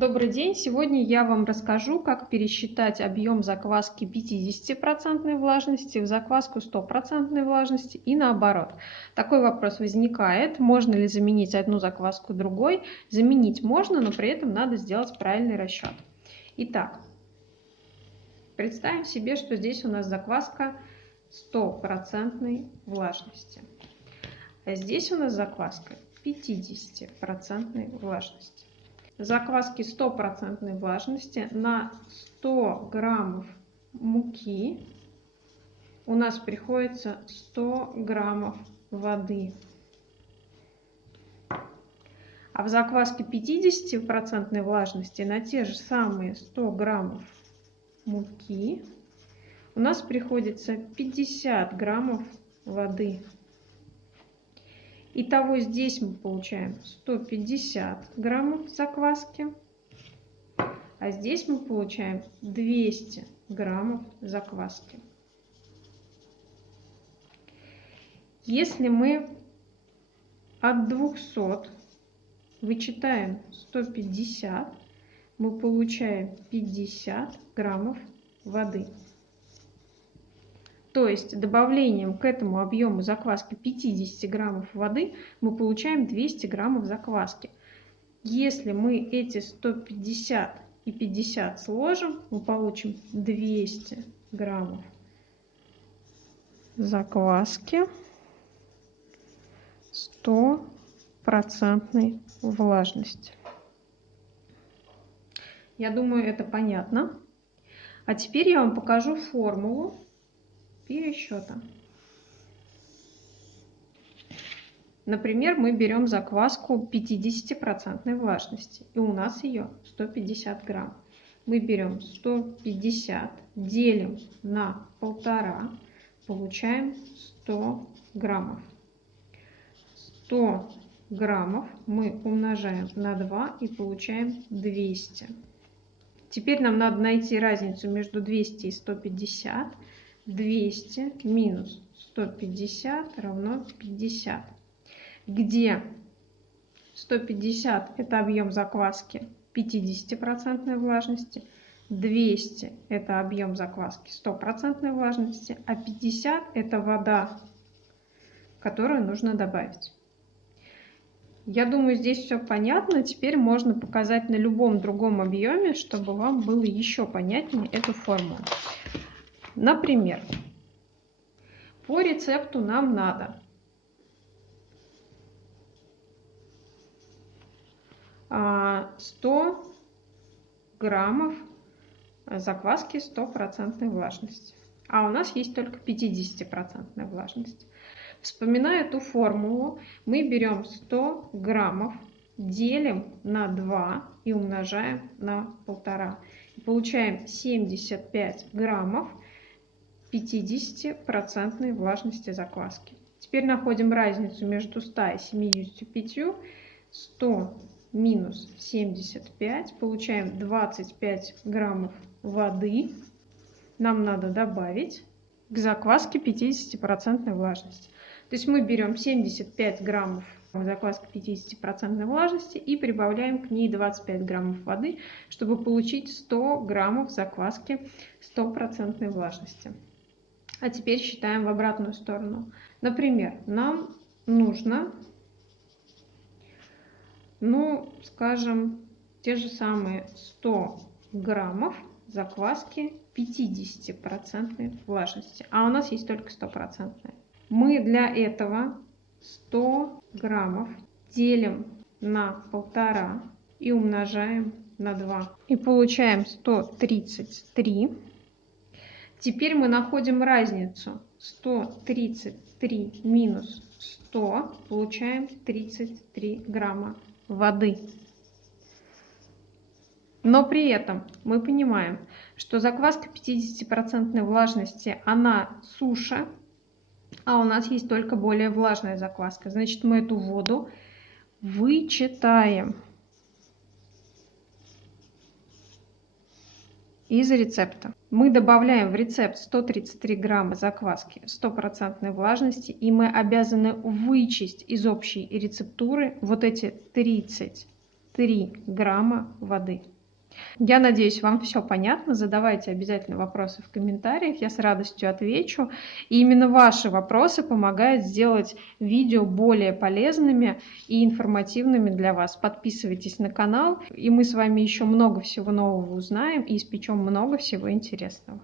Добрый день! Сегодня я вам расскажу, как пересчитать объем закваски 50% влажности в закваску 100% влажности и наоборот. Такой вопрос возникает, можно ли заменить одну закваску другой. Заменить можно, но при этом надо сделать правильный расчет. Итак, представим себе, что здесь у нас закваска 100% влажности, а здесь у нас закваска 50% влажности. Закваски 100% влажности на 100 граммов муки у нас приходится 100 граммов воды. А в закваске 50% влажности на те же самые 100 граммов муки у нас приходится 50 граммов воды. Итого здесь мы получаем 150 граммов закваски, а здесь мы получаем 200 граммов закваски. Если мы от 200 вычитаем 150, мы получаем 50 граммов воды. То есть добавлением к этому объему закваски 50 граммов воды мы получаем 200 граммов закваски. Если мы эти 150 и 50 сложим, мы получим 200 граммов закваски 100% влажности. Я думаю, это понятно. А теперь я вам покажу формулу пересчета. Например, мы берем закваску 50% влажности, и у нас ее 150 грамм. Мы берем 150, делим на 1,5, получаем 100 граммов. 100 граммов мы умножаем на 2 и получаем 200. Теперь нам надо найти разницу между 200 и 150. 200 минус 150 равно 50, где 150 это объем закваски 50% влажности, 200 это объем закваски 100% влажности, а 50 это вода, которую нужно добавить. Я думаю, здесь все понятно. Теперь можно показать на любом другом объеме, чтобы вам было еще понятнее эту формулу. Например, по рецепту нам надо 100 граммов закваски 100% влажности, а у нас есть только 50% влажность. Вспоминая эту формулу, мы берем 100 граммов, делим на 2 и умножаем на 1,5. И получаем 75 граммов 50% влажности закваски. Теперь находим разницу между 100 и 75. 100 минус 75. Получаем 25 граммов воды. Нам надо добавить к закваске 50% влажности. То есть мы берем 75 граммов закваски 50% влажности и прибавляем к ней 25 граммов воды, чтобы получить 100 граммов закваски 100% влажности. А теперь считаем в обратную сторону. Например, нам нужно, скажем, те же самые 100 граммов закваски 50% влажности, а у нас есть только 100%. Мы для этого 100 граммов делим на 1,5 и умножаем на 2. И получаем 133. Теперь мы находим разницу. 133 минус 100, получаем 33 грамма воды. Но при этом мы понимаем, что закваска 50% влажности, она суше, а у нас есть только более влажная закваска. Значит, мы эту воду вычитаем из рецепта. Мы добавляем в рецепт 133 грамма закваски 100% влажности, и мы обязаны вычесть из общей рецептуры вот эти 33 3 грамма воды. Я надеюсь, вам все понятно. Задавайте обязательно вопросы в комментариях, я с радостью отвечу. И именно ваши вопросы помогают сделать видео более полезными и информативными для вас. Подписывайтесь на канал, и мы с вами еще много всего нового узнаем и испечем много всего интересного.